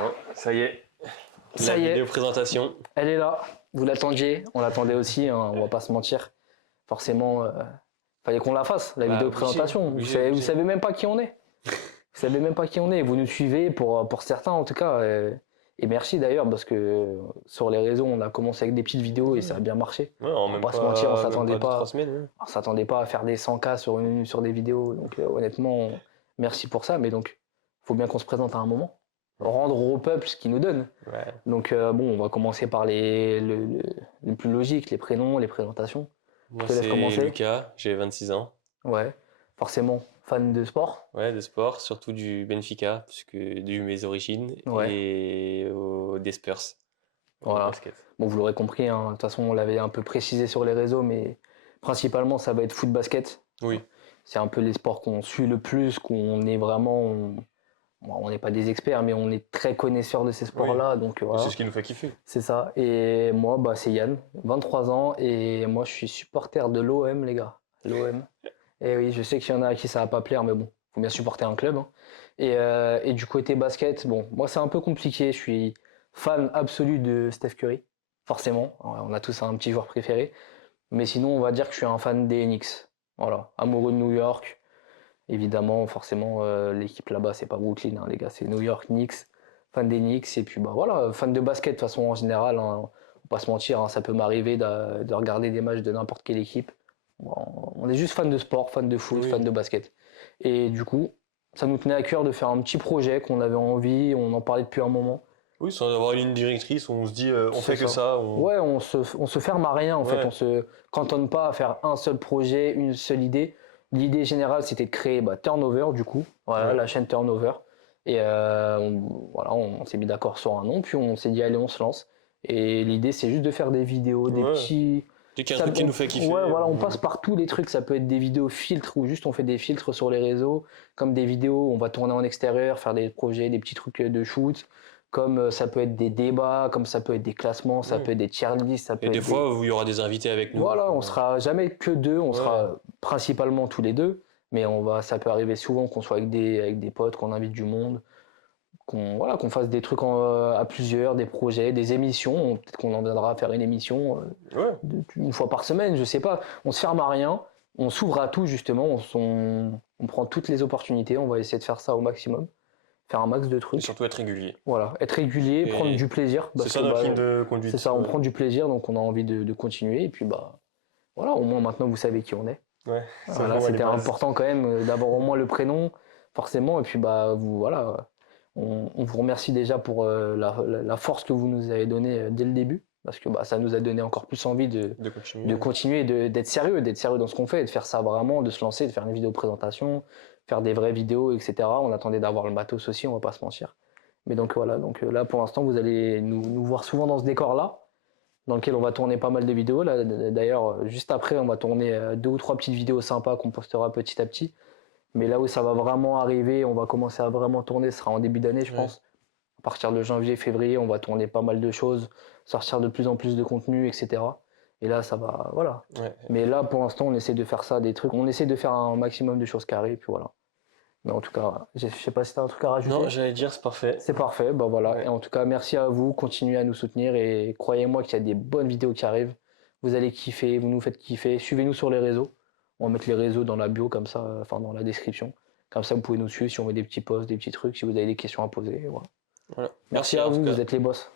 Oh, ça y est. Ça La y est. vidéo présentation. Elle est là, vous l'attendiez, on l'attendait aussi, hein, on va pas se mentir. Forcément, fallait qu'on la fasse, la vidéo présentation. Vous savez même pas qui on est. Vous savez même pas qui on est. Vous nous suivez pour certains en tout cas. Et merci d'ailleurs parce que sur les réseaux, on a commencé avec des petites vidéos et ça a bien marché. Ouais, On va pas se mentir, on s'attendait pas. 3 semaines. Ouais. On s'attendait pas à faire des 100K sur des vidéos. Donc honnêtement, merci pour ça. Mais donc, faut bien qu'on se présente à un moment. Rendre au peuple ce qu'il nous donne. Ouais. Donc bon, on va commencer par le plus logique, les prénoms, les présentations. Moi, Je te laisse c'est commencer. Lucas, j'ai 26 ans. Ouais, forcément, fan de sport. Ouais, de sport, surtout du Benfica, puisque dû mes origines, Ouais. et des Spurs. Voilà. Basket. Bon, vous l'aurez compris, hein. De toute façon, on l'avait un peu précisé sur les réseaux, mais principalement, ça va être foot-basket. Oui. C'est un peu les sports qu'on suit le plus, qu'on est vraiment... On n'est pas des experts, mais on est très connaisseurs de ces sports-là. Donc, voilà. C'est ce qui nous fait kiffer. C'est ça. Et moi, bah, c'est Yann, 23 ans, et moi, je suis supporter de l'OM, les gars. L'OM. Et oui, je sais qu'il y en a à qui ça va pas plaire, mais bon, faut bien supporter un club. Hein. Et du côté basket, bon, moi, c'est un peu compliqué. Je suis fan absolu de Steph Curry, forcément. On a tous un petit joueur préféré. Mais sinon, on va dire que je suis un fan des Knicks. Voilà, amoureux de New York. Évidemment, forcément, l'équipe là-bas, c'est pas Brooklyn, hein, les gars, c'est New York Knicks. Fan des Knicks, et puis bah voilà, fan de basket de toute façon en général, hein, on va pas se mentir, hein, ça peut m'arriver de regarder des matchs de n'importe quelle équipe. Bon, on est juste fan de sport, fan de foot, fan de basket. Et du coup, ça nous tenait à cœur de faire un petit projet qu'on avait envie, on en parlait depuis un moment. Oui, sans avoir une ligne directrice, on se dit, on fait que ça. Ouais, on se ferme à rien en fait, on se cantonne pas à faire un seul projet, une seule idée. L'idée générale, c'était de créer Turnover, du coup, voilà, la chaîne Turnover. Et on s'est mis d'accord sur un nom, puis on s'est dit, allez, on se lance. Et l'idée, c'est juste de faire des vidéos, des petits... Dès qu'il y a un truc qui nous fait kiffer. Ouais, voilà, on passe par tous les trucs. Ça peut être des vidéos filtres ou juste on fait des filtres sur les réseaux, comme des vidéos où on va tourner en extérieur, faire des projets, des petits trucs de shoot. Comme ça peut être des débats, comme ça peut être des classements, ça peut être des tier lists, ça peut Et être des fois, il y aura des invités avec nous. Voilà, on sera jamais que deux, on sera principalement tous les deux, mais ça peut arriver souvent qu'on soit avec des potes, qu'on invite du monde, qu'on fasse des trucs à plusieurs, des projets, des émissions. Peut-être qu'on en viendra à faire une émission une fois par semaine, je sais pas. On se ferme à rien, on s'ouvre à tout justement, on prend toutes les opportunités, on va essayer de faire ça au maximum. Faire un max de trucs. Et surtout être régulier. Voilà, être régulier, prendre du plaisir. C'est ça notre ligne de conduite. C'est ça, on prend du plaisir, donc on a envie de continuer. Et puis voilà, au moins maintenant vous savez qui on est. Ouais, voilà, c'était important quand même d'avoir au moins le prénom, forcément. Et puis on vous remercie déjà pour la force que vous nous avez donnée dès le début. Parce que ça nous a donné encore plus envie de continuer, d'être sérieux dans ce qu'on fait, de faire ça vraiment, de se lancer, de faire une vidéo présentation, faire des vraies vidéos, etc. On attendait d'avoir le matos aussi, on va pas se mentir. Mais donc voilà, là pour l'instant vous allez nous voir souvent dans ce décor-là, dans lequel on va tourner pas mal de vidéos. Là, d'ailleurs, juste après, on va tourner 2 ou 3 petites vidéos sympas qu'on postera petit à petit. Mais là où ça va vraiment arriver, on va commencer à vraiment tourner, ce sera en début d'année, je pense. À partir de janvier, février, on va tourner pas mal de choses, sortir de plus en plus de contenu, etc. Et là, ça va, voilà. Mais là, pour l'instant, on essaie de faire ça, des trucs, on essaie de faire un maximum de choses carrées, puis voilà. Mais en tout cas, je sais pas si t'as un truc à rajouter. Non, j'allais dire, c'est parfait. C'est parfait, voilà. Et en tout cas, merci à vous, continuez à nous soutenir et croyez-moi qu'il y a des bonnes vidéos qui arrivent. Vous allez kiffer, vous nous faites kiffer. Suivez-nous sur les réseaux. On va mettre les réseaux dans la bio, comme ça, enfin dans la description. Comme ça, vous pouvez nous suivre si on met des petits posts, des petits trucs, si vous avez des questions à poser. Voilà. Merci à vous, vous êtes les boss.